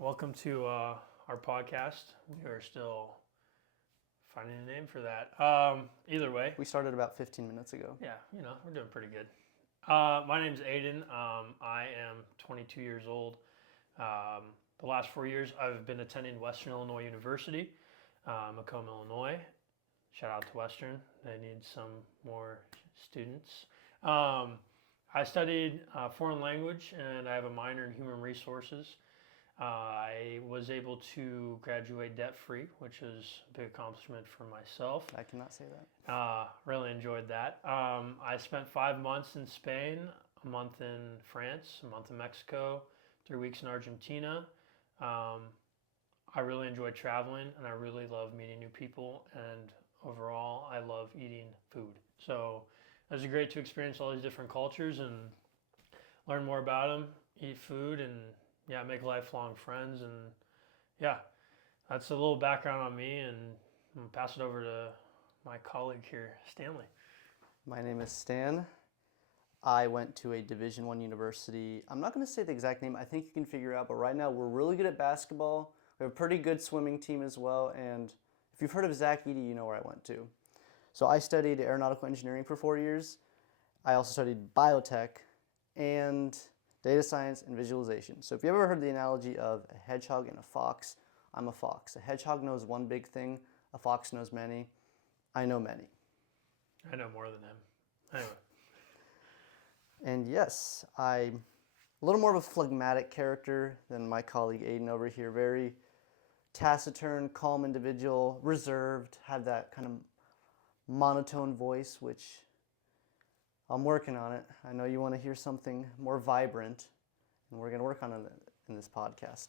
welcome to our podcast. We are still finding a name for that. Either way, We started about 15 minutes ago. yeah, we're doing pretty good. My name's Aiden. I am 22 years old. The last 4 years, I've been attending Western Illinois University, Macomb, Illinois. Shout out to Western. They need some more students. I studied foreign language and I have a minor in human resources. I was able to graduate debt-free, which is a big accomplishment for myself. I cannot say that. Really enjoyed that. I spent 5 months in Spain, a month in France, a month in Mexico, 3 weeks in Argentina. I really enjoyed traveling and I really love meeting new people, and overall I love eating food. So it was great to experience all these different cultures and learn more about them, eat food, and make lifelong friends. And yeah, that's a little background on me, and I'm gonna pass it over to my colleague here, Stanley. My name is Stan. I went to a Division I university. I'm not going to say the exact name. I think you can figure out, but right now we're really good at basketball. We have a pretty good swimming team as well, and if you've heard of Zach Eady, you know where I went to. So I studied aeronautical engineering for 4 years. I also studied biotech and data science and visualization. So if you ever heard the analogy of a hedgehog and a fox, I'm a fox. A hedgehog knows one big thing, a fox knows many. I know many. I know more than him. Anyway. And yes, I'm a little more of a phlegmatic character than my colleague Aiden over here. Very taciturn, calm individual, reserved, have that kind of monotone voice, which I'm working on it. I know you want to hear something more vibrant, and we're going to work on it in this podcast.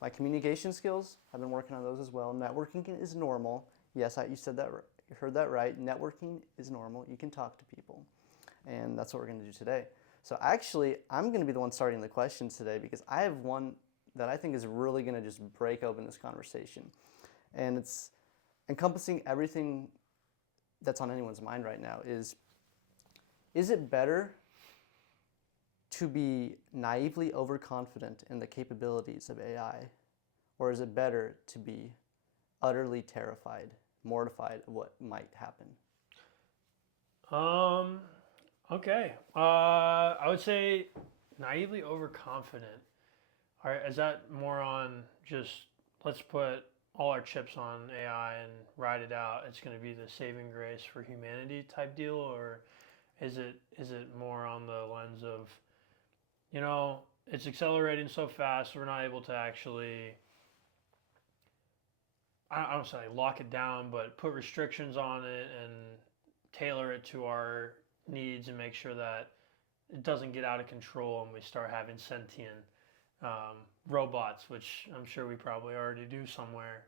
My communication skills, I've been working on those as well. Networking is normal. Yes, you said that. You heard that right. Networking is normal. You can talk to people, and that's what we're going to do today. So actually, I'm going to be the one starting the questions today because I have one that I think is really going to just break open this conversation, and it's encompassing everything that's on anyone's mind right now. Is it better to be naively overconfident in the capabilities of AI, or is it better to be utterly terrified, mortified of what might happen? Okay. I would say naively overconfident. All right, is that more on just let's put all our chips on AI and ride it out? It's going to be the saving grace for humanity type deal, or is it more on the lens of, it's accelerating so fast we're not able to actually, I don't say lock it down, but put restrictions on it and tailor it to our needs and make sure that it doesn't get out of control and we start having sentient robots, which I'm sure we probably already do somewhere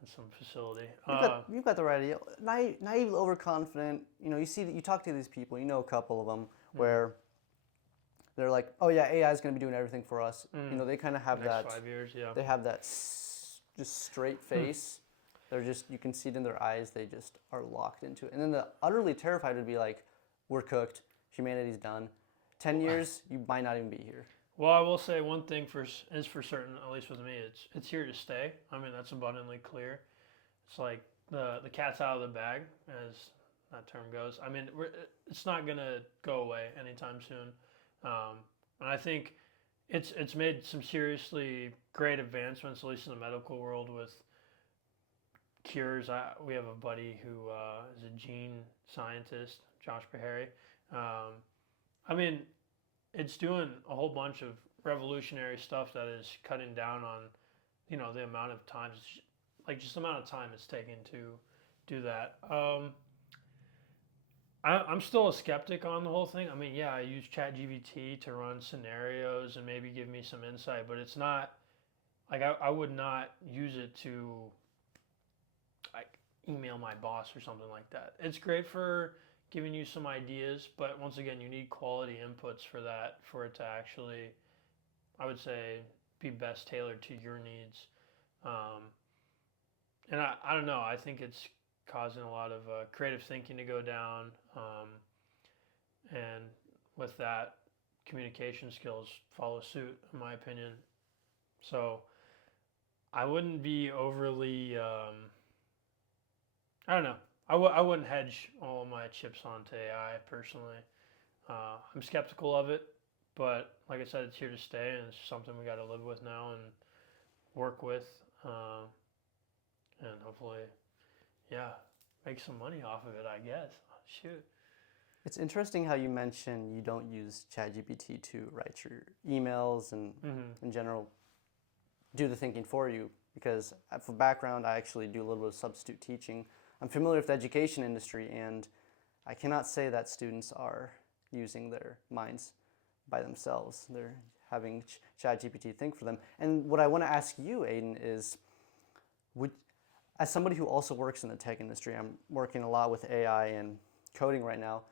in some facility. You've got the right idea. Naively overconfident. You talk to these people. You know a couple of them where they're like, "Oh yeah, AI is going to be doing everything for us." They kind of have Next that. 5 years, yeah. They have that just straight face. They're just, you can see it in their eyes. They just are locked into it. And then the utterly terrified would be like, "We're cooked. Humanity's done. 10 years, you might not even be here." Well, I will say one thing is for certain, at least with me, it's here to stay. I mean, that's abundantly clear. It's like the cat's out of the bag, as that term goes. I mean, it's not gonna go away anytime soon, and I think it's made some seriously great advancements, at least in the medical world, with cures. We have a buddy who is a gene scientist, Josh Beharry. I mean, it's doing a whole bunch of revolutionary stuff that is cutting down on, the amount of times, just the amount of time it's taking to do that. I'm still a skeptic on the whole thing. I mean, yeah, I use ChatGPT to run scenarios and maybe give me some insight, but it's not like I would not use it to like email my boss or something like that. It's great for giving you some ideas, but once again, you need quality inputs for that, for it to actually, I would say, be best tailored to your needs. And I don't know, I think it's causing a lot of creative thinking to go down. And with that, communication skills follow suit, in my opinion. So I wouldn't be overly. I don't know. I wouldn't hedge all my chips onto AI personally. I'm skeptical of it, but like I said, it's here to stay, and it's something we got to live with now and work with, uh, and hopefully, yeah, make some money off of it. I guess. Shoot. It's interesting how you mention you don't use ChatGPT to write your emails and Mm-hmm. in general do the thinking for you because for background I actually do a little bit of substitute teaching. I'm familiar with the education industry and I cannot say that students are using their minds by themselves. They're having ChatGPT think for them. And what I want to ask you, Aiden, is would as somebody who also works in the tech industry, I'm working a lot with AI and coding right now.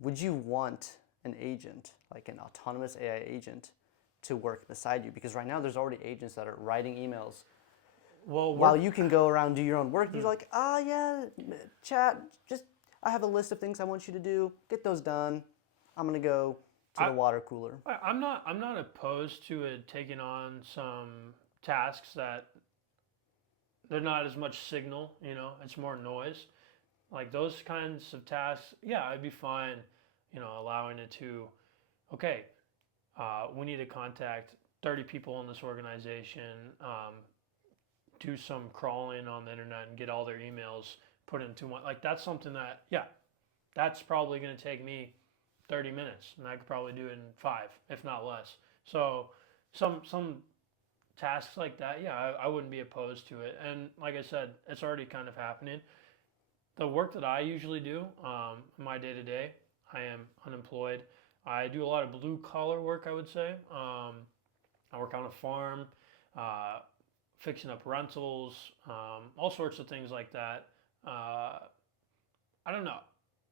Would you want an agent, like an autonomous AI agent, to work beside you? Because right now there's already agents that are writing emails Well, while you can go around and do your own work. Hmm. You're like, yeah, chat, just I have a list of things I want you to do. Get those done. I'm gonna go to I, the water cooler. I'm not opposed to it taking on some tasks that they're not as much signal. It's more noise. Like those kinds of tasks, yeah, I'd be fine. Allowing it to, okay, we need to contact 30 people in this organization, do some crawling on the internet and get all their emails put into one. Like that's something that, yeah, that's probably going to take me 30 minutes, and I could probably do it in 5, if not less. So some tasks like that, yeah, I wouldn't be opposed to it. And like I said, it's already kind of happening. The work that I usually do, my day to day, I am unemployed. I do a lot of blue collar work, I would say. I work on a farm, uh, fixing up rentals, all sorts of things like that. Uh, I don't know.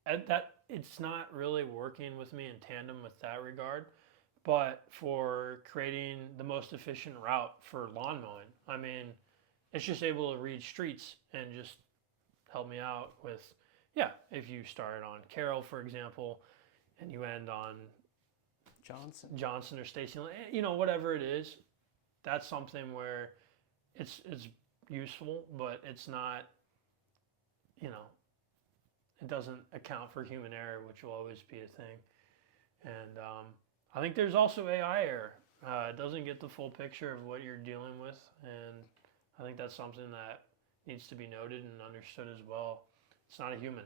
That it's not really working with me in tandem with that regard, but for creating the most efficient route for lawn mowing, I mean, it's just able to read streets and just help me out with, yeah, if you start on Carroll, for example, and you end on Johnson. Johnson or Stacy, whatever it is, that's something where it's useful, but it's not, you know, it doesn't account for human error, which will always be a thing. And I think there's also AI error. It doesn't get the full picture of what you're dealing with, and I think that's something that needs to be noted and understood as well. It's not a human.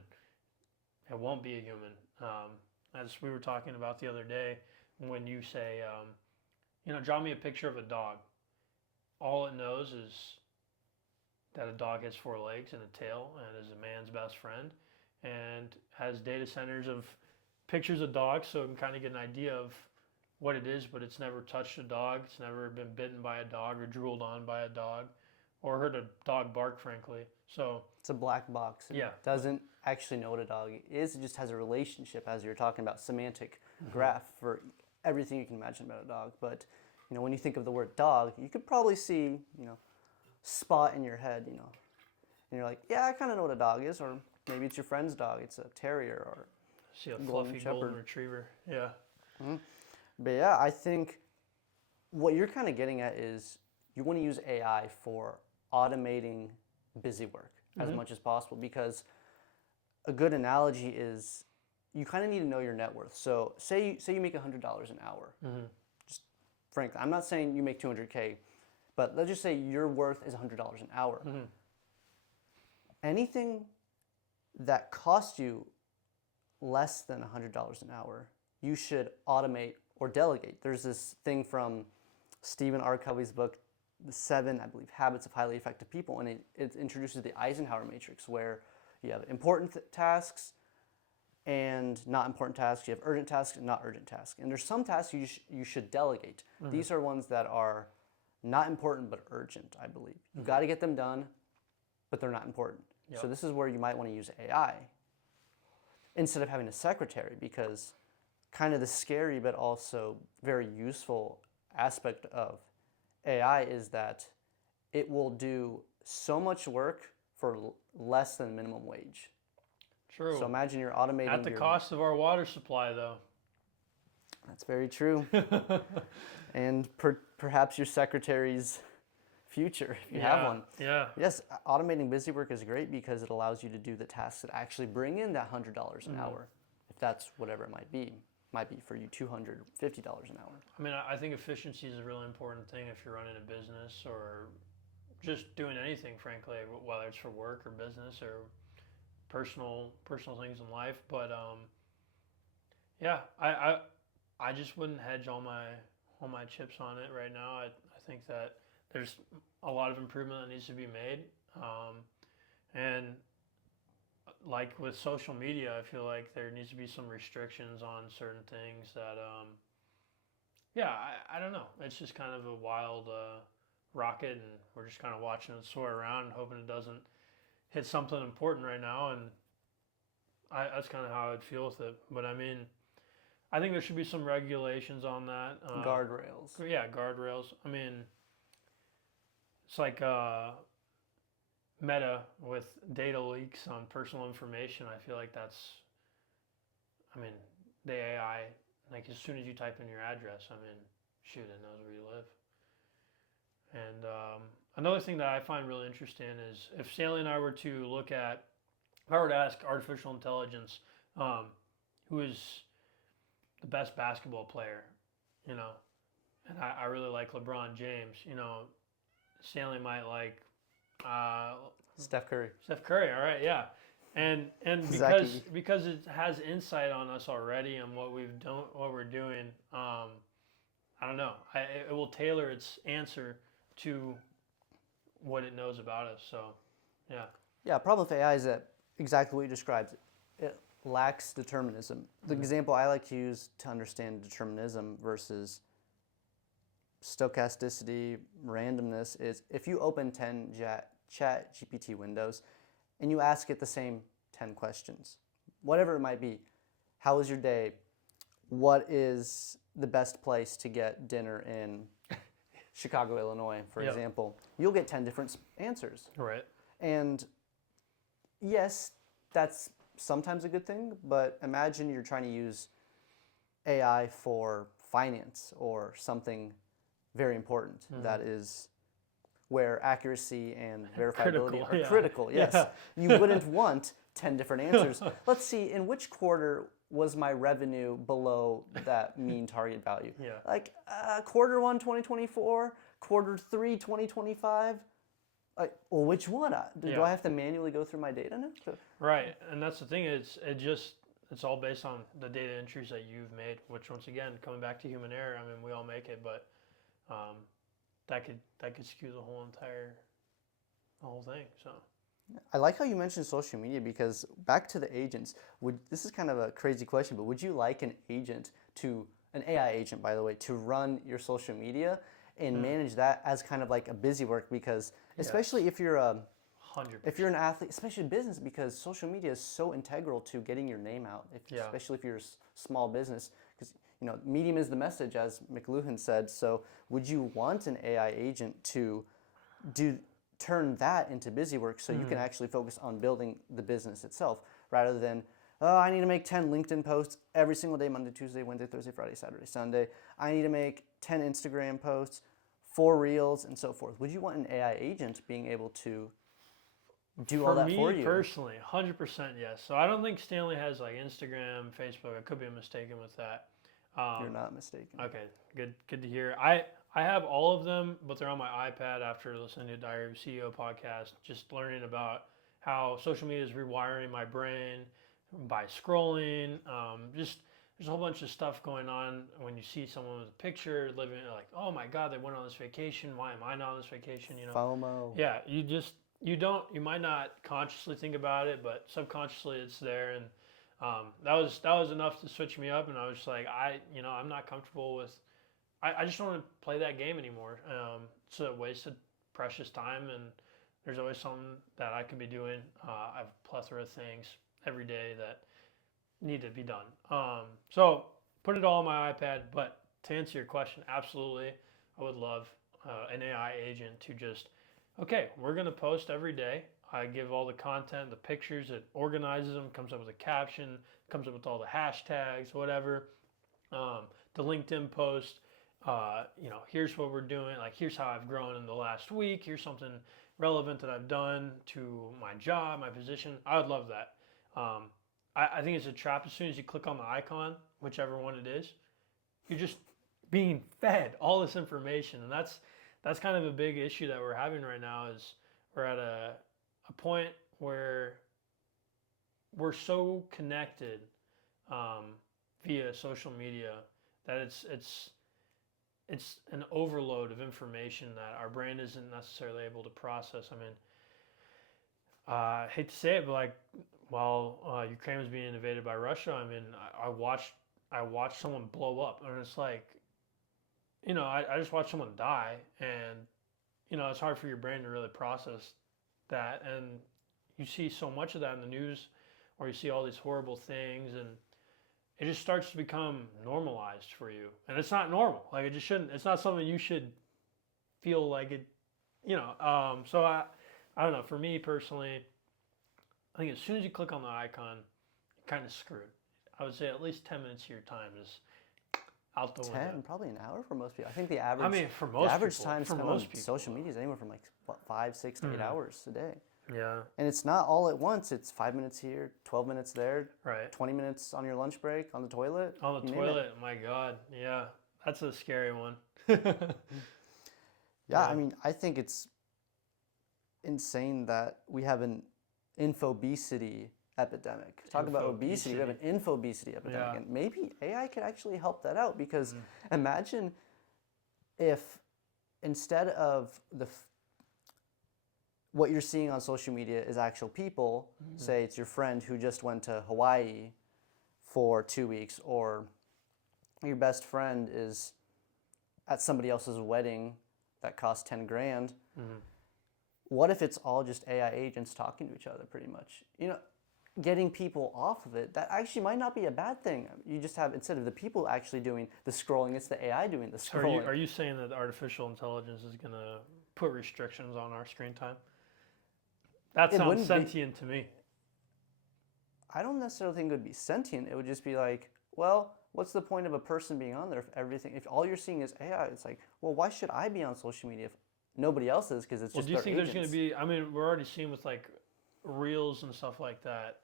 It won't be a human. As we were talking about the other day, when you say, draw me a picture of a dog. All it knows is that a dog has 4 legs and a tail and is a man's best friend and has data centers of pictures of dogs so it can kind of get an idea of what it is, but it's never touched a dog. It's never been bitten by a dog or drooled on by a dog or heard a dog bark, frankly. So It's a black box. It yeah, doesn't actually know what a dog is. It just has a relationship, as you're talking about, semantic graph for everything you can imagine about a dog. But when you think of the word dog, you could probably see spot in your head, and you're like, yeah, I kind of know what a dog is, or maybe it's your friend's dog. It's a terrier or see a golden fluffy shepherd. golden retriever. Yeah. But yeah, I think what you're kind of getting at is you want to use AI for automating busy work as much as possible, because a good analogy is you kind of need to know your net worth. So say you make $100 an hour. Just frankly, I'm not saying you make 200K, but let's just say your worth is $100 an hour. Anything that costs you less than $100 an hour, you should automate or delegate. There's this thing from Stephen R. Covey's book, The 7, I believe, Habits of Highly Effective People, and it introduces the Eisenhower matrix, where you have important tasks and not important tasks. You have urgent tasks and not urgent tasks. And there's some tasks you should delegate. These are ones that are not important but urgent, I believe. You got to get them done, but they're not important. Yep. So this is where you might want to use AI instead of having a secretary, because kind of the scary but also very useful aspect of AI is that it will do so much work for less than minimum wage. True. So imagine you're automating At the cost of our water supply, though. That's very true. And perhaps your secretary's future if you have one. Yeah. Yes, automating busy work is great because it allows you to do the tasks that actually bring in that $100 an hour, if that's whatever it might be. Might be for you $250 an hour. I mean, I think efficiency is a really important thing if you're running a business or just doing anything, frankly, whether it's for work or business or personal things in life. But yeah, I just wouldn't hedge all my chips on it right now. I think that there's a lot of improvement that needs to be made, and like with social media, I feel like there needs to be some restrictions on certain things that, yeah, I don't know. It's just kind of a wild rocket, and we're just kind of watching it soar around and hoping it doesn't hit something important right now. And that's kind of how I'd feel with it. But I mean, I think there should be some regulations on that. Guardrails. Yeah, guardrails. I mean, it's like Meta with data leaks on personal information. I feel like that's, I mean, the AI, like as soon as you type in your address, I mean, shoot, it knows where you live. And another thing that I find really interesting is if Stanley and I were to look at, if I were to ask artificial intelligence, who is the best basketball player, you know, and I really like LeBron James, you know, Stanley might like Steph Curry. Steph Curry, all right, yeah, and because it has insight on us already and what we're doing. I don't know. It will tailor its answer to what it knows about us. So, yeah. Yeah. Problem with AI is that exactly what you described. It lacks determinism. The example I like to use to understand determinism versus stochasticity, randomness is if you open 10 chat GPT windows and you ask it the same 10 questions, whatever it might be. How was your day? What is the best place to get dinner in Chicago, Illinois, for example? You'll get 10 different answers. Right. And yes, that's sometimes a good thing, but imagine you're trying to use AI for finance or something very important that is where accuracy and verifiability are critical. Yes. Yeah. You wouldn't want 10 different answers. Let's see, in which quarter was my revenue below that mean target value? Yeah. Like quarter 1, 2024, quarter 3, 2025. Like, well, which one? Do I have to manually go through my data now? Right, and that's the thing. It's all based on the data entries that you've made. Which, once again, coming back to human error. I mean, we all make it, but that could skew the whole thing. So. I like how you mentioned social media because back to the agents. This is kind of a crazy question, but would you like an AI agent, by the way, to run your social media and manage that as kind of like a busy work? Because especially if you're 100%. If you're an athlete, especially business, because social media is so integral to getting your name out. Especially if you're a small business, because medium is the message, as McLuhan said. So would you want an AI agent to turn that into busy work so you can actually focus on building the business itself rather than, oh, I need to make 10 LinkedIn posts every single day, Monday, Tuesday, Wednesday, Thursday, Friday, Saturday, Sunday. I need to make 10 Instagram posts, 4 reels, and so forth. Would you want an AI agent being able to do all that for you? For me personally, 100% yes. So I don't think Stanley has like Instagram, Facebook. I could be mistaken with that. You're not mistaken. Okay, good to hear. I have all of them, but they're on my iPad after listening to Diary of a CEO podcast, just learning about how social media is rewiring my brain by scrolling. Just there's a whole bunch of stuff going on when you see someone with a picture living like, oh my God, they went on this vacation. Why am I not on this vacation? FOMO. Yeah, you might not consciously think about it, but subconsciously it's there. And that was enough to switch me up. And I was just like, I'm not comfortable with. I just don't want to play that game anymore. It's a waste of precious time, and there's always something that I could be doing. I have a plethora of things every day that need to be done. So put it all on my iPad. But to answer your question, absolutely, I would love an AI agent to just, okay, we're going to post every day. I give all the content, the pictures, it organizes them, comes up with a caption, comes up with all the hashtags, whatever. The LinkedIn post, here's what we're doing. Like, here's how I've grown in the last week. Here's something relevant that I've done to my job, my position. I would love that. I think it's a trap. As soon as you click on the icon, whichever one it is, you're just being fed all this information, and that's kind of a big issue that we're having right now. Is we're at a point where we're so connected via social media that it's an overload of information that our brain isn't necessarily able to process. I mean, I hate to say it, but like while Ukraine was being invaded by Russia, I mean, I watched someone blow up, and it's like, I just watched someone die, and it's hard for your brain to really process that, and you see so much of that in the news, or you see all these horrible things, and it just starts to become normalized for you, and it's not normal. Like, it just shouldn't. It's not something you should feel like it. So I don't know. For me personally, I think as soon as you click on the icon, you're kind of screwed. I would say at least 10 minutes of your time is out the 10, window. probably an hour for most people. I think the average. I mean, for most the average people, time for spent most on people, social media is anywhere from like 5, 6 to 8 hours a day. Yeah. And it's not all at once. It's 5 minutes here, 12 minutes there, Right. 20 minutes on your lunch break, on the toilet. On the you name it. toilet. My God. Yeah. That's a scary one. Yeah, I mean, I think it's insane that we have an infobesity epidemic. Talk about obesity, we have an infobesity epidemic. Yeah. And maybe AI could actually help that out, because imagine if instead of what you're seeing on social media is actual people, say it's your friend who just went to Hawaii for 2 weeks, or your best friend is at somebody else's wedding that costs 10 grand. What if it's all just AI agents talking to each other pretty much? Getting people off of it, that actually might not be a bad thing. You just have, instead of the people actually doing the scrolling, it's the AI doing the So scrolling. are you saying that artificial intelligence is going to put restrictions on our screen time? That It sounds wouldn't be- sentient to me. I don't necessarily think it would be sentient. It would just be like, well, what's the point of a person being on there if all you're seeing is AI? It's like, well, why should I be on social media if nobody else is? Because it's Well, just do you their think there's going to agents. be? I mean, we're already seeing with like reels and stuff like that,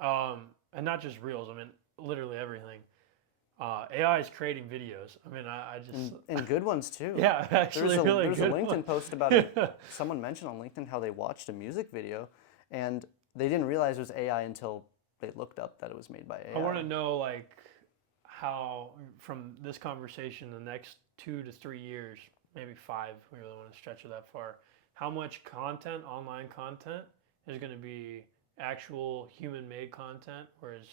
and not just reels. I mean, literally everything. AI is creating videos. I mean, I just And good ones too. yeah, actually, really There's good a LinkedIn one. post about it. Someone mentioned on LinkedIn how they watched a music video, and they didn't realize it was AI until they looked up that it was made by AI. I want to know like how from this conversation, the next 2 to 3 years, maybe 5. We really want to stretch it that far. How much content, online content, is going to be actual human-made content, whereas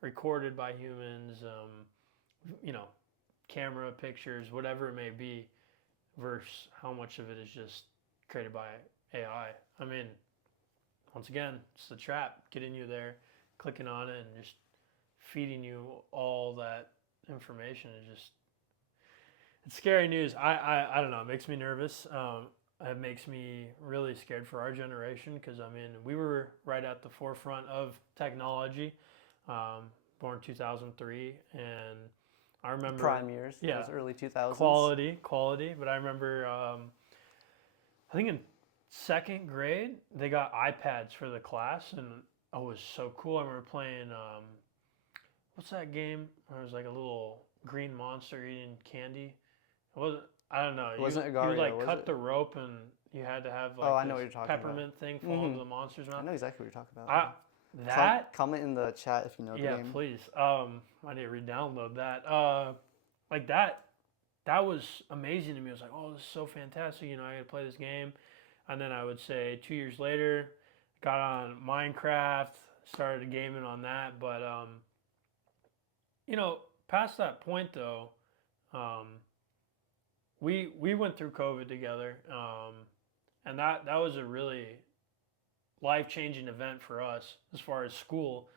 recorded by humans, camera, pictures, whatever it may be, versus how much of it is just created by AI. I mean, once again, it's the trap, getting you there, clicking on it, and just feeding you all that information. It's scary news. I don't know. It makes me nervous. It makes me really scared for our generation, because I mean, we were right at the forefront of technology. Born 2003, and I remember prime years. Yeah, Those early 2000s. quality. But I remember, I think in 2nd grade, they got iPads for the class, and it was so cool. I remember playing, what's that game? Where it was like a little green monster eating candy. It wasn't. I don't know. It wasn't you Agario, like was cut it? the rope, and you had to have like Oh, I know this what you're talking about. peppermint thing fall into the monster's I mouth. know exactly what you're talking about. That Comment in the chat if you know the yeah, game. please. I need to re-download that. Like that was amazing to me. I was like, oh, this is so fantastic. I got to play this game. And then I would say 2 years later, got on Minecraft, started gaming on that. But past that point though, we went through COVID together, and that was a really life-changing event for us as far as school.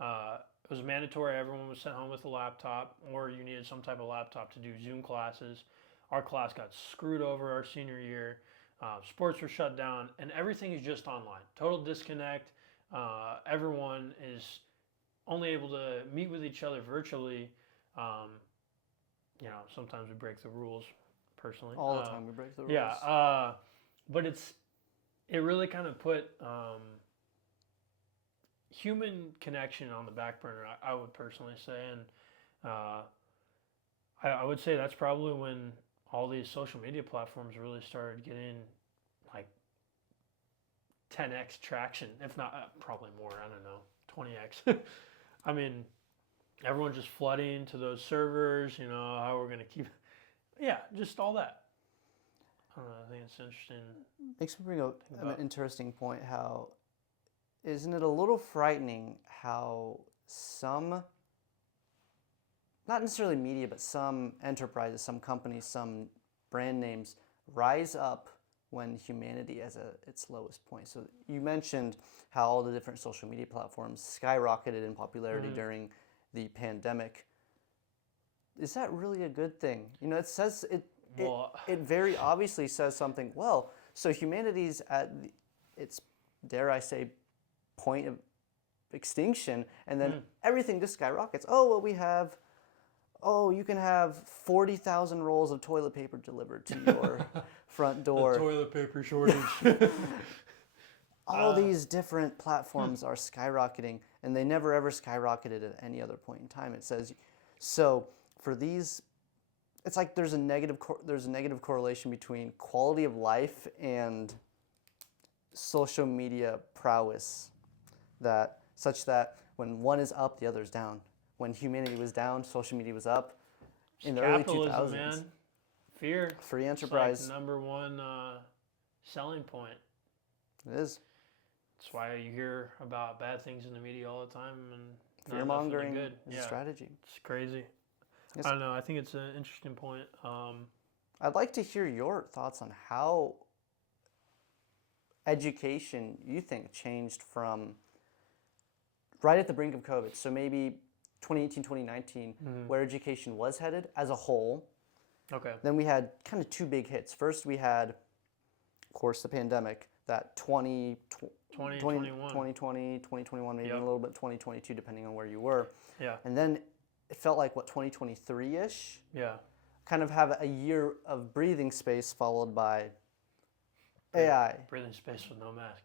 It was mandatory. Everyone was sent home with a laptop, or you needed some type of laptop to do Zoom classes. Our class got screwed over our senior year. Sports were shut down, and everything is just online. Total disconnect. Everyone is only able to meet with each other virtually. sometimes we break the rules personally. All the time we break the rules. Yeah, but it really kind of put human connection on the back burner. I would personally say, and uh, I would say that's probably when all these social media platforms really started getting like 10x traction, if not probably more. I don't know, 20x. I mean, everyone's just flooding to those servers. How we're gonna keep, yeah, just all that. I don't know. I think it's interesting. Makes me bring up an interesting point. How isn't it a little frightening how some, not necessarily media, but some enterprises, some companies, some brand names rise up when humanity is at its lowest point. So you mentioned how all the different social media platforms skyrocketed in popularity during the pandemic. Is that really a good thing? It says it very obviously says something. Well, so humanity's at its, dare I say, point of extinction, and then everything just skyrockets. You can have 40,000 rolls of toilet paper delivered to your front door. The toilet paper shortage. All these different platforms are skyrocketing, and they never ever skyrocketed at any other point in time. It says, so for these, it's like there's a negative correlation between quality of life and social media prowess, such that when one is up, the other's down. When humanity was down, social media was up. In the early 2000s, man. Fear. Free enterprise. It's like number one selling point. It is. That's why you hear about bad things in the media all the time, and fear mongering is a strategy. It's crazy. Yes. I don't know. I think it's an interesting point. I'd like to hear your thoughts on how education you think changed from right at the brink of COVID. So maybe 2018, 2019, where education was headed as a whole. Okay. Then we had kind of two big hits. First, we had, of course, the pandemic, that 2020, 2021, maybe a little bit 2022, depending on where you were. Yeah. And then it felt like, 2023-ish? Yeah. Kind of have a year of breathing space followed by AI. Breathing space with no mask.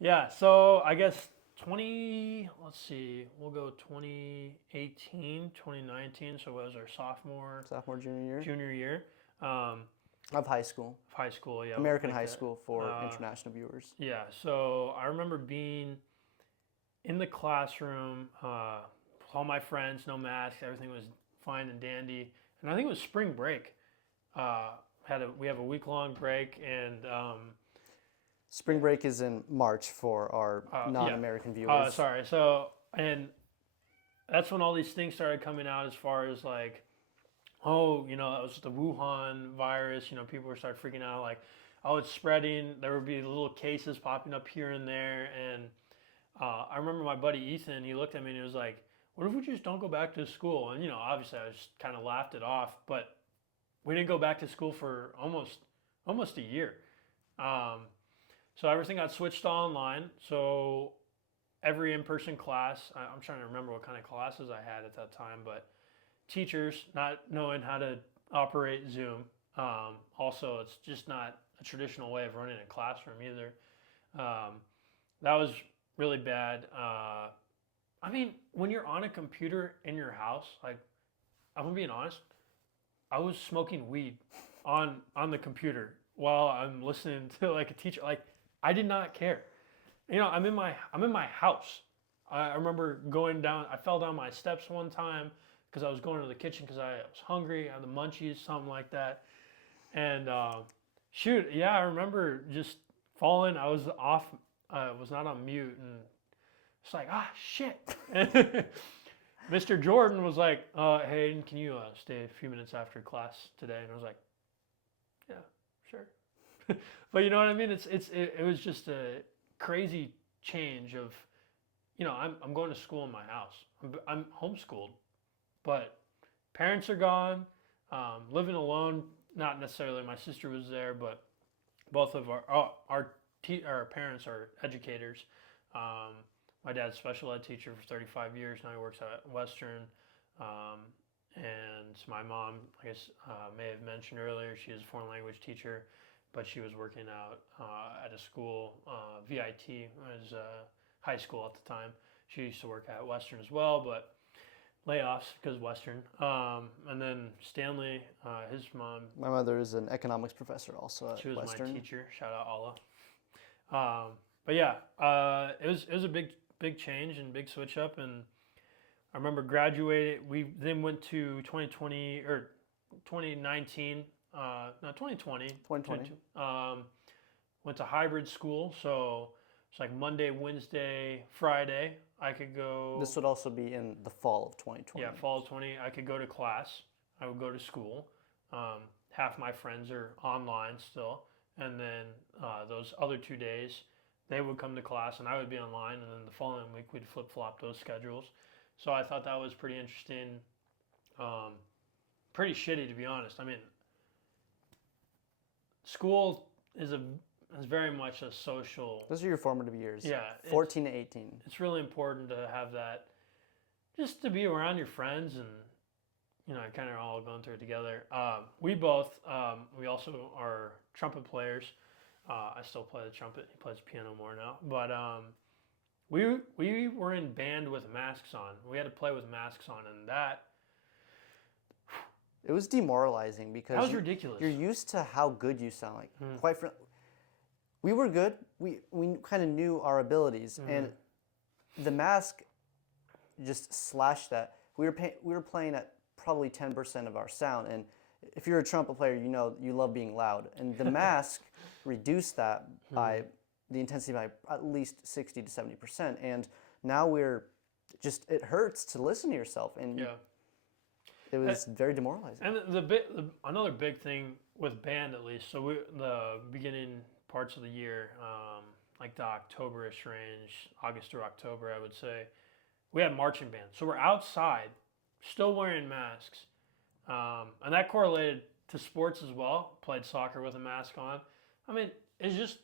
Yeah, so I guess let's see, we'll go 2018, 2019, so it was our sophomore, junior year. Of high school. High school, yeah. American high school for international viewers. Yeah, so I remember being in the classroom, all my friends, no mask, everything was fine and dandy. And I think it was spring break. We have a week-long break, and spring break is in March for our non-American viewers. Sorry. And that's when all these things started coming out as far as like, it was the Wuhan virus. People were starting freaking out like, it's spreading. There would be little cases popping up here and there. And I remember my buddy Ethan, he looked at me and he was like, what if we just don't go back to school? And, obviously I just kind of laughed it off, but we didn't go back to school for almost a year. So everything got switched to online. So every in-person class, I'm trying to remember what kind of classes I had at that time, but teachers not knowing how to operate Zoom. Also, it's just not a traditional way of running a classroom either. That was really bad. When you're on a computer in your house, like, I'm being honest, I was smoking weed on the computer while I'm listening to like a teacher. Like, I did not care. I'm in my house. I remember going down. I fell down my steps one time because I was going to the kitchen because I was hungry. I had the munchies, something like that. And I remember just falling. I was off. I was not on mute, and it's like, shit. Mr. Jordan was like, hey, can you stay a few minutes after class today? And I was like, yeah, sure. But you know what I mean? It was just a crazy change of, I'm going to school in my house. I'm homeschooled, but parents are gone, living alone. Not necessarily my sister was there, but both of our parents are educators. My dad's special ed teacher for 35 years. Now he works at Western. and my mom, I guess, may have mentioned earlier, she is a foreign language teacher, but she was working out at a school, VIT, was high school at the time. She used to work at Western as well, but layoffs because Western. And then Stanley, his mom, My mother is an economics professor also at she was Western. my teacher. Shout out Allah. But yeah, it was a big change and big switch up. And I remember graduated. We then went to 2020 or 2019. No, 2020. 2020. Went to hybrid school, so it's like Monday, Wednesday, Friday. I could go. This would also be in the fall of 2020. Yeah, fall of 20. I could go to class. I would go to school. Half my friends are online still, and then those other 2 days, they would come to class, and I would be online. And then the following week, we'd flip flop those schedules. So I thought that was pretty interesting. Pretty shitty, to be honest. I mean, school is very much a social. Those are your formative years. Yeah, 14 to 18. it's really important to have that, just to be around your friends and, kind of all going through it together. We both, we also are trumpet players. I still play the trumpet. He plays piano more now. But we were in band with masks on. We had to play with masks on, and that It was demoralizing because was ridiculous. you're used to how good you sound. Like quite frankly, we were good. We kind of knew our abilities, and the mask just slashed that. We were playing at probably 10% of our sound, and if you're a trumpet player, you love being loud, and the mask reduced that by the intensity by at least 60 to 70%, and now it hurts to listen to yourself, and it was very demoralizing. And another big thing with band, at least, so the beginning parts of the year, like the October-ish range, August through October, I would say, we had marching band. So we're outside, still wearing masks, and that correlated to sports as well. Played soccer with a mask on. I mean, it's just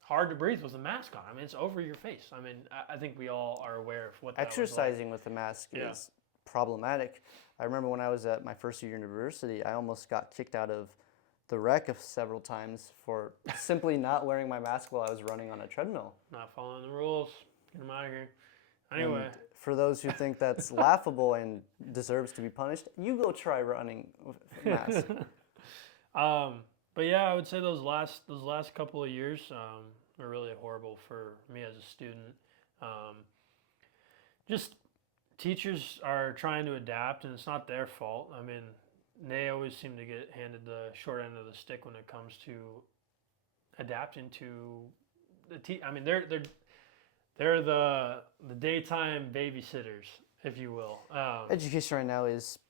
hard to breathe with a mask on. I mean, it's over your face. I mean, I think we all are aware of what that was like. Exercising with a mask is problematic. I remember when I was at my first year university, I almost got kicked out of the rec several times for simply not wearing my mask while I was running on a treadmill. Not following the rules. Get them out of here. Anyway. And for those who think that's laughable and deserves to be punished, you go try running with a mask. But yeah, I would say those last couple of years were really horrible for me as a student. Just teachers are trying to adapt, and it's not their fault. I mean, they always seem to get handed the short end of the stick when it comes to adapting to the I mean, they're the daytime babysitters, if you will. Education right now is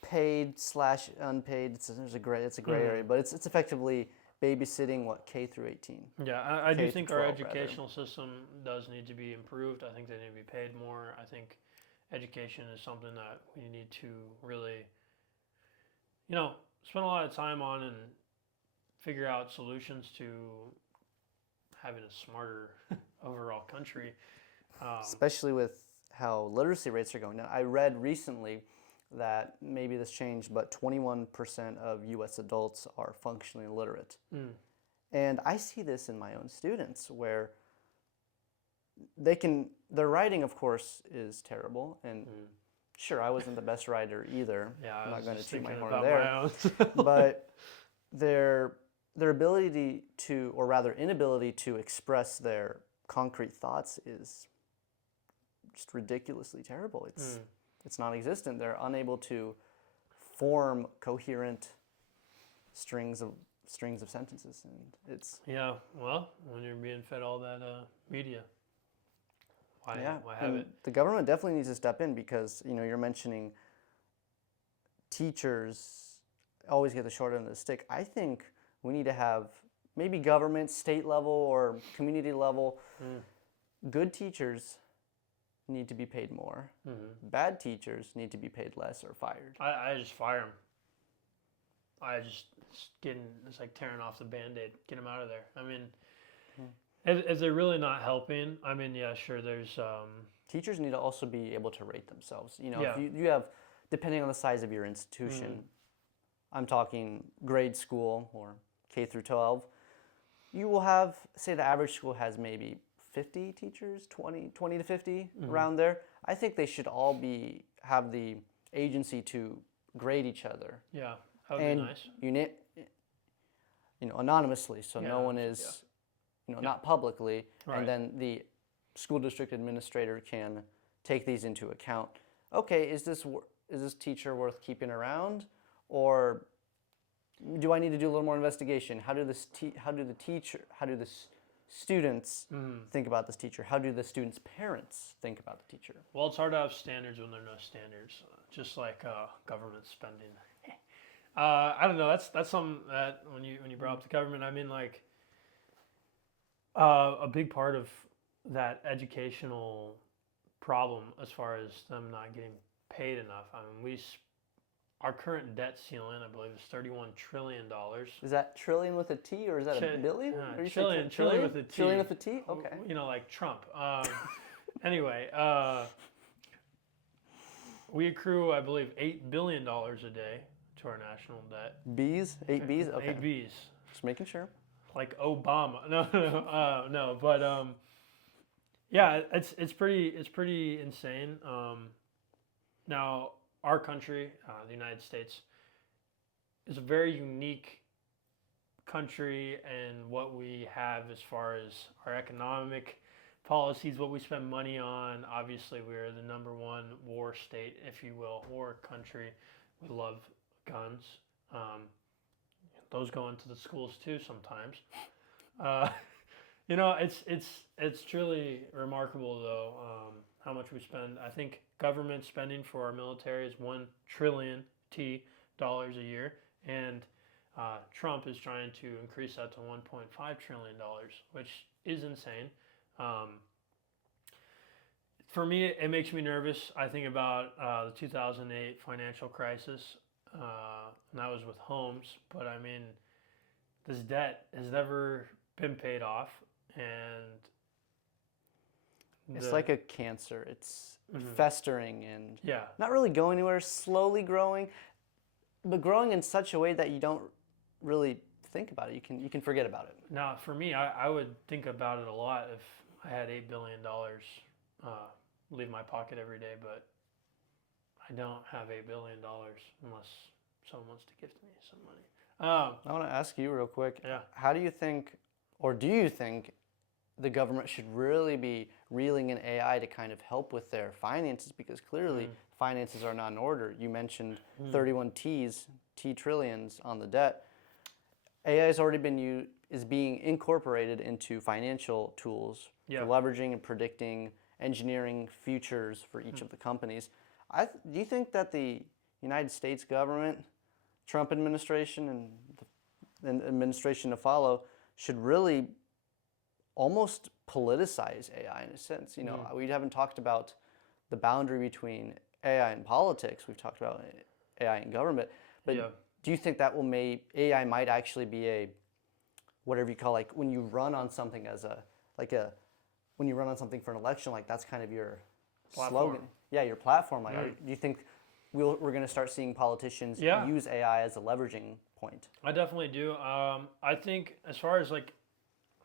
paid/unpaid. It's a gray area, but it's effectively babysitting K through 18. Yeah, I do K think through our 12 educational system does need to be improved. I think they need to be paid more. I think education is something that we need to really, spend a lot of time on and figure out solutions to having a smarter overall country. Especially with how literacy rates are going down. I read recently that maybe this changed, but 21% of U.S. adults are functionally illiterate. And I see this in my own students where their writing, of course, is terrible. And sure, I wasn't the best writer either. Yeah, I'm I not was going to just toot my thinking horn about there. my own. But their ability to, or rather inability to express their concrete thoughts is just ridiculously terrible. It's non-existent. They're unable to form coherent strings of sentences, and it's well, when you're being fed all that media, why have and it? the government definitely needs to step in because you're mentioning teachers always get the short end of the stick. I think we need to have maybe government, state level, or community level. Good teachers need to be paid more. Bad teachers need to be paid less or fired. I just fire them. It's like tearing off the Band-Aid. Get them out of there. I mean, is it really not helping? I mean, yeah, sure, there's... Teachers need to also be able to rate themselves. Yeah. If you have depending on the size of your institution, I'm talking grade school or K through 12, you will have, say the average school has maybe 50 teachers, 20 to 50 around there. I think they should all have the agency to grade each other. Yeah, that would and be nice. Anonymously, so Yeah, no one anonymously, is, not publicly, Right. and then the school district administrator can take these into account. Okay, is this teacher worth keeping around, or do I need to do a little more investigation? How do the students think about this teacher? How do the students' parents think about the teacher? Well, it's hard to have standards when there are no standards, just like government spending. I don't know. That's something that when you brought up the government, I mean, like a big part of that educational problem, as far as them not getting paid enough. I mean, our current debt ceiling, I believe, is $31 trillion. Is that trillion with a T, or is that a billion? Or you say Trillion with a T. Trillion with a T? Okay. Like Trump. Anyway, we accrue, I believe, $8 billion a day to our national debt. B's? 8 B's? Okay. 8 B's. Just making sure. Like Obama. No. But yeah, it's pretty insane. Now, our country, the United States, is a very unique country, and what we have as far as our economic policies, what we spend money on. Obviously, we're the number one war state, if you will, war country. We love guns. Those go into the schools too sometimes. It's truly remarkable though, how much we spend. I think government spending for our military is $1 trillion a year, and Trump is trying to increase that to $1.5 trillion, which is insane. For me, it makes me nervous. I think about the 2008 financial crisis, and that was with homes. But I mean, this debt has never been paid off, and it's like a cancer. It's festering and not really going anywhere, slowly growing, but growing in such a way that you don't really think about it. You can forget about it. Now, for me, I would think about it a lot if I had $8 billion leave my pocket every day, but I don't have $8 billion unless someone wants to gift me some money. I want to ask you real quick. Yeah. How do you think, or do you think, the government should really be reeling in AI to kind of help with their finances? Because clearly finances are not in order. You mentioned 31 trillions on the debt. AI has already is being incorporated into financial tools for leveraging and predicting engineering futures for each of the companies. Do you think that the United States government, Trump administration, and the administration to follow should really almost politicize AI in a sense? We haven't talked about the boundary between AI and politics. We've talked about AI and government. But do you think that AI might actually be a, whatever you call, like when you run on something when you run on something for an election, like that's kind of your platform. Slogan. Yeah, your platform. Like, do you think we're going to start seeing politicians use AI as a leveraging point? I definitely do. I think as far as like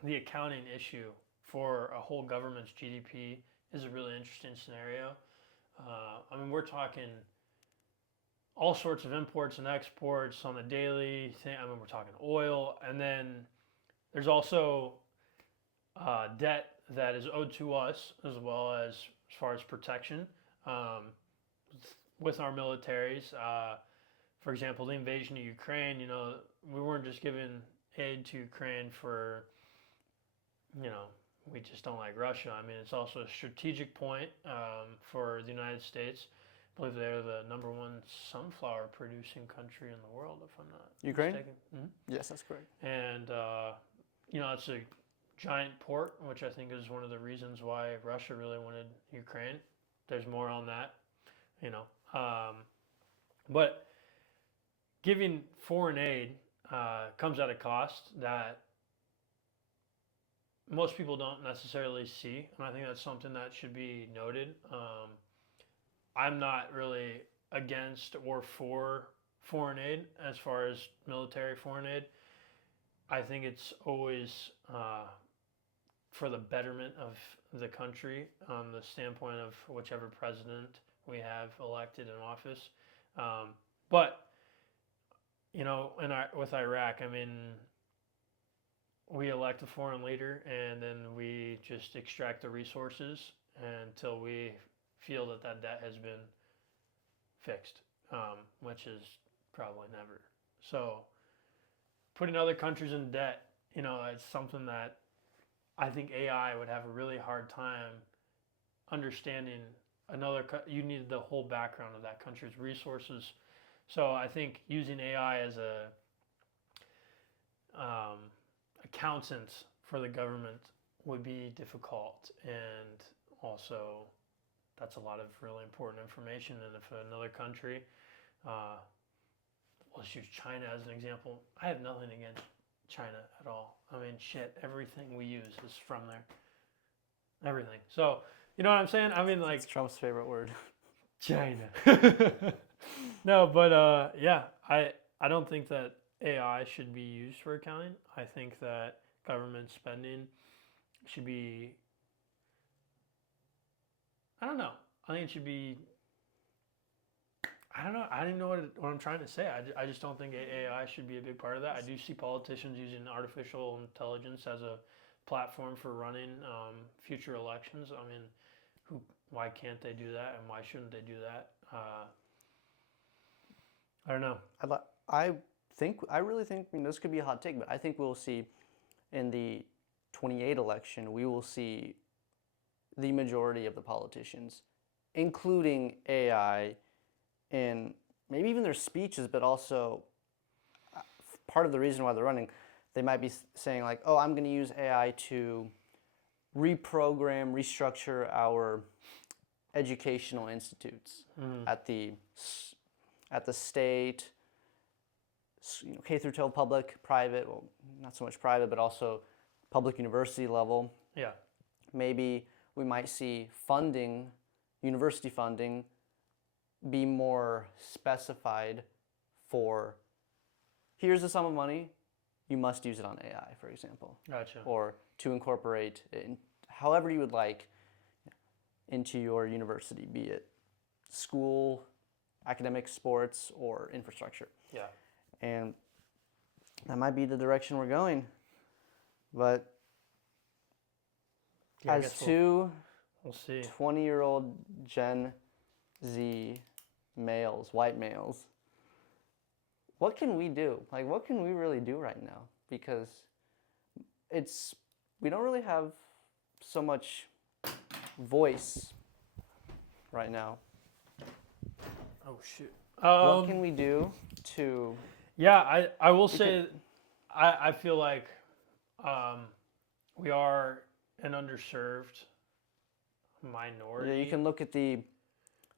the accounting issue for a whole government's GDP is a really interesting scenario. I mean, we're talking all sorts of imports and exports on the daily thing. I mean, we're talking oil, and then there's also debt that is owed to us, as well as far as protection with our militaries. For example, the invasion of Ukraine, we weren't just giving aid to Ukraine for, we just don't like Russia. I mean, it's also a strategic point for the United States. I believe they're the number one sunflower producing country in the world, if I'm not Ukraine? mistaken. Mm-hmm. Yes, that's correct. And, it's a giant port, which I think is one of the reasons why Russia really wanted Ukraine. There's more on that, but giving foreign aid comes at a cost that most people don't necessarily see, and I think that's something that should be noted. I'm not really against or for foreign aid as far as military foreign aid. I think it's always for the betterment of the country on the standpoint of whichever president we have elected in office. But with Iraq, I mean, we elect a foreign leader and then we just extract the resources until we feel that debt has been fixed, which is probably never. So putting other countries in debt, it's something that I think AI would have a really hard time understanding. You need the whole background of that country's resources. So I think using AI as a accountant for the government would be difficult, and also that's a lot of really important information. And if another country, let's use China as an example. I have nothing against China at all. I mean, shit, everything we use is from there. Everything. So, you know what I'm saying? I mean, like, It's Trump's favorite word. China. No, but yeah, I don't think that AI should be used for accounting. I think that government spending should be, I don't know. I think it should be, I don't know. I don't even know what I'm trying to say. I just don't think AI should be a big part of that. I do see politicians using artificial intelligence as a platform for running future elections. I mean, why can't they do that, and why shouldn't they do that? I don't know. I really think, this could be a hot take, but I think we'll see in the 28 election, we will see the majority of the politicians, including AI, in maybe even their speeches, but also part of the reason why they're running, they might be saying like, oh, I'm going to use AI to reprogram, restructure our educational institutes at the state, K through 12 public, private, well, not so much private, but also public university level. Yeah. Maybe we might see funding, university funding, be more specified for, here's the sum of money, you must use it on AI, for example. Gotcha. Or to incorporate it however you would like into your university, be it school, academic, sports, or infrastructure. Yeah. And that might be the direction we're going. But Yeah, as two we'll see. 20-year-old Gen Z males, white males, what can we do? Like, what can we really do right now? Because we don't really have so much voice right now. Oh, shoot. What can we do to... Yeah, I will say, I feel like we are an underserved minority. Yeah, you can look at the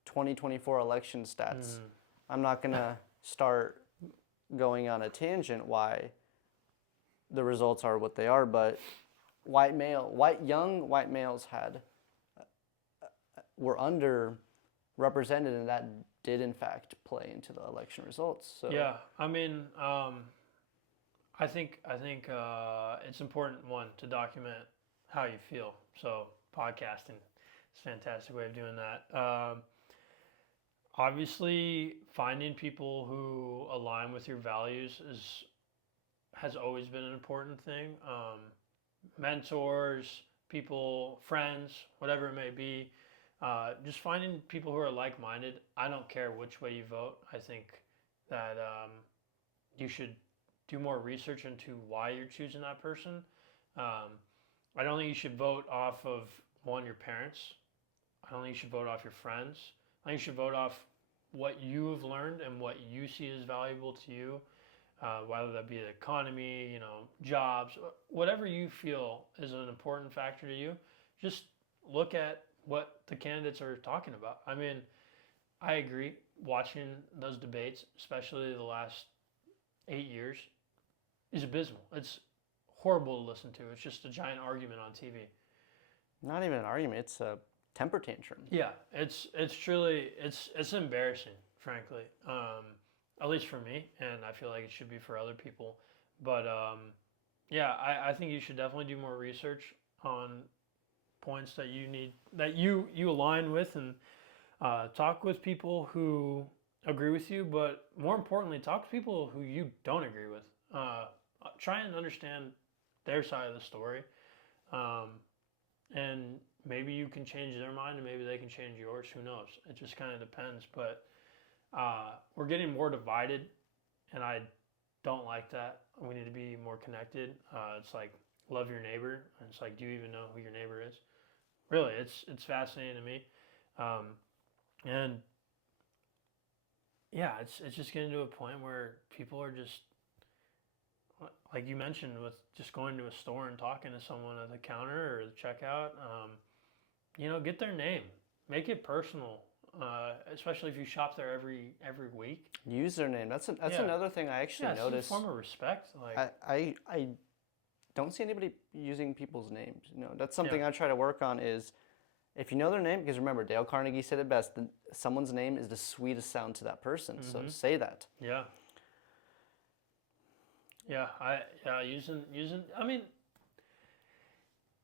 2024 election stats. I'm not going to start going on a tangent why the results are what they are, but young white males were underrepresented, and that did in fact play into the election results. So yeah, I mean, I think it's important, one, to document how you feel. So podcasting is a fantastic way of doing that. Obviously, finding people who align with your values has always been an important thing. Mentors, people, friends, whatever it may be. Just finding people who are like-minded. I don't care which way you vote. I think that you should do more research into why you're choosing that person. I don't think you should vote off of, one, your parents. I don't think you should vote off your friends. I think you should vote off what you have learned and what you see as valuable to you, whether that be the economy, jobs, whatever you feel is an important factor to you. Just look at what the candidates are talking about. I mean, I agree. Watching those debates, especially the last 8 years, is abysmal. It's horrible to listen to. It's just a giant argument on TV. Not even an argument. It's a temper tantrum. Yeah, it's truly it's embarrassing frankly. At least for me, and I feel like it should be for other people. But yeah, I think you should definitely do more research on points that you need that you align with, and talk with people who agree with you. But more importantly, talk to people who you don't agree with. Try and understand their side of the story, um, and maybe you can change their mind, and maybe they can change yours. Who knows? It just kind of depends. But we're getting more divided, and I don't like that. We need to be more connected. It's like love your neighbor, and it's like, do you even know who your neighbor is? Really, it's fascinating to me, um, and yeah, it's just getting to a point where people are just like you mentioned with just going to a store and talking to someone at the counter or the checkout. Get their name, make it personal. Especially if you shop there every week. Username. That's Yeah. another thing I actually It's a noticed. form of respect. Like I don't see anybody using people's names. That's something I try to work on is if you know their name, because remember, Dale Carnegie said it best, someone's name is the sweetest sound to that person. So say that. yeah, using. I mean,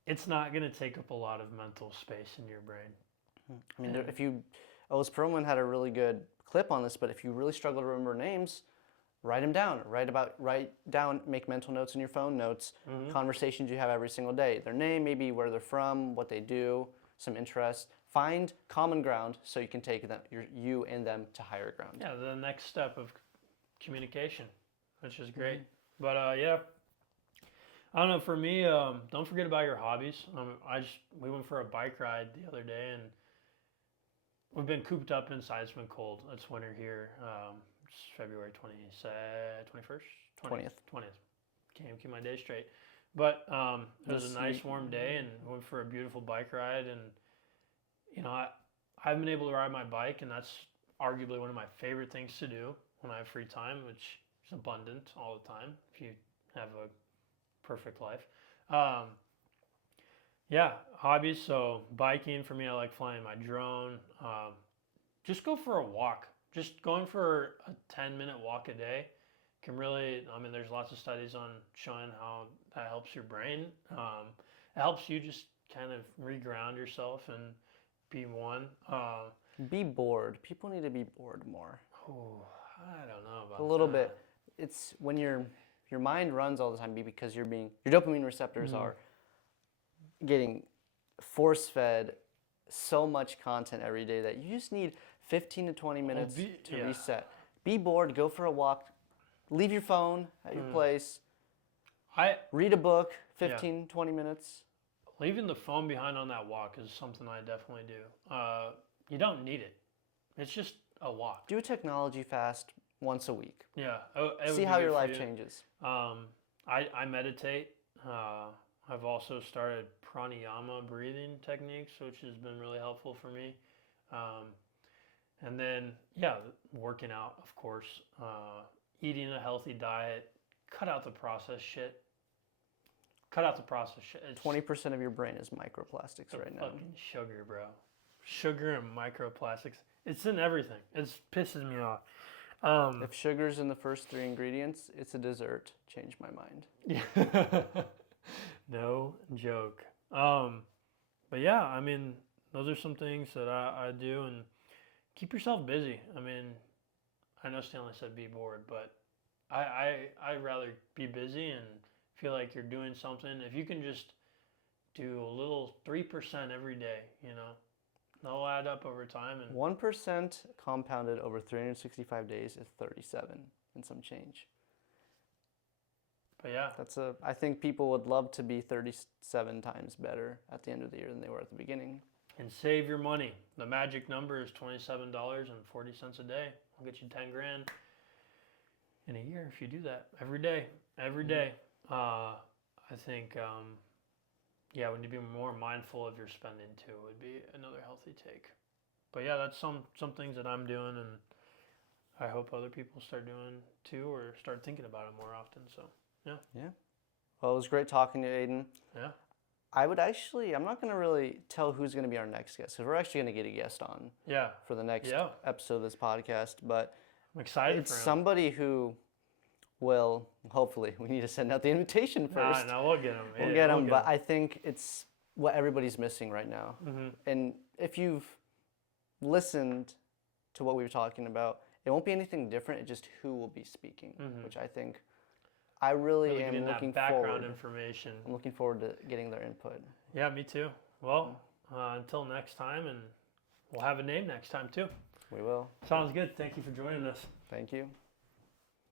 it's not gonna take up a lot of mental space in your brain. I mean, Ellis Perlman had a really good clip on this, but if you really struggle to remember names, write them down. Write down, make mental notes in your phone notes, conversations you have every single day. Their name, maybe where they're from, what they do, some interests. Find common ground so you can take you and them to higher ground. Yeah, the next step of communication, which is great. But yeah, I don't know. For me, don't forget about your hobbies. We went for a bike ride the other day, and we've been cooped up inside. It's been cold. It's winter here. It's February 21st? 20th. Can't keep my day straight. But it was a nice warm day, and went for a beautiful bike ride. And, I've been able to ride my bike, and that's arguably one of my favorite things to do when I have free time, which is abundant all the time if you have a perfect life. Yeah, hobbies. So biking for me, I like flying my drone. Just go for a walk. Just going for a 10-minute walk a day can really, there's lots of studies on showing how that helps your brain. It helps you just kind of reground yourself and be one. Be bored. People need to be bored more. Oh, I don't know about a little that. bit. It's when your mind runs all the time because your dopamine receptors are getting force fed so much content every day that you just need 15 to 20 minutes to reset. Be bored, go for a walk, leave your phone at your place, read a book, 15, 20 minutes. Leaving the phone behind on that walk is something I definitely do. You don't need it. It's just a walk. Do a technology fast once a week. Yeah. See how your life changes. I meditate. I've also started pranayama breathing techniques, which has been really helpful for me. And then, working out, of course. Eating a healthy diet. Cut out the processed shit. 20% of your brain is microplastics right now. Fucking sugar, bro. Sugar and microplastics. It's in everything. It's pissing me off. If sugar's in the first 3 ingredients, it's a dessert. Change my mind. Yeah. No joke. But yeah, those are some things that I do, and keep yourself busy. I know Stanley said be bored, but I'd rather be busy and feel like you're doing something. If you can just do a little 3% every day, they'll add up over time. And 1% compounded over 365 days is 37 and some change. But yeah, I think people would love to be 37 times better at the end of the year than they were at the beginning. And save your money. The magic number is $27.40 a day. I'll get you 10 grand in a year if you do that every day. I think, we need to be more mindful of your spending too. Would be another healthy take. But yeah, that's some things that I'm doing, and I hope other people start doing too, or start thinking about it more often. So yeah. Well, it was great talking to you, Aiden. Yeah. I'm not going to really tell who's going to be our next guest because we're actually going to get a guest on Yeah. for the next Yeah. episode of this podcast. But I'm excited it's for him. somebody who will, hopefully, we need to send out the invitation first. No, we'll get him. We'll get him, but I think it's what everybody's missing right now. Mm-hmm. And if you've listened to what we were talking about, it won't be anything different. It's just who will be speaking, which I think I really am looking background information. I'm looking forward to getting their input. Yeah, me too. Well, until next time, and we'll have a name next time too. We will. Sounds good. Thank you for joining us. Thank you.